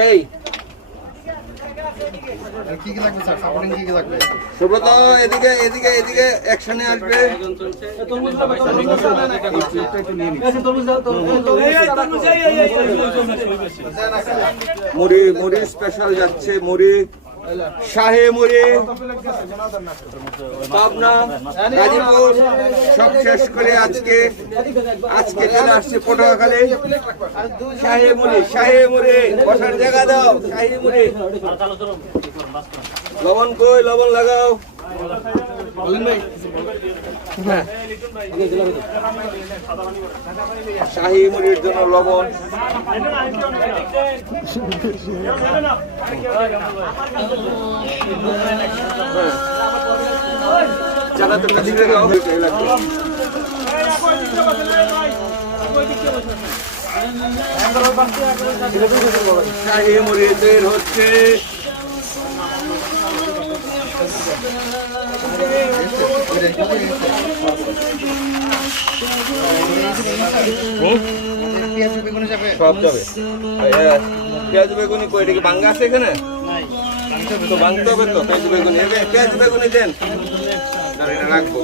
এই কি কি লাগবে স্যার? সাপোর্টিং কি কি লাগবে? সুব্রত এদিকে এদিকে এদিকে অ্যাকশনে আসবে। মুড়ি মুড়ি স্পেশাল যাচ্ছে, মুড়ি শাহে মুড়ি পাবনা গাজীপুর সব শেষ করে আজকে চলে আসছে পটুয়াখালী। শাহে মুড়ি বসার জায়গা দাও। শাহি মুড়ি লবণ কই, লবণ লাগাও। শাহি মুড়ির জন্য লবণ। শাহি মুড়িদের হচ্ছে সব যাবে। পেঁয়াজ বেগুনি কই, এটা কি বাঙ্গা আছে এখানে? তো বাংতে হবে তো পেঁয়াজ বেগুনি। পেঁয়াজ বেগুনি দেন, রাখবো।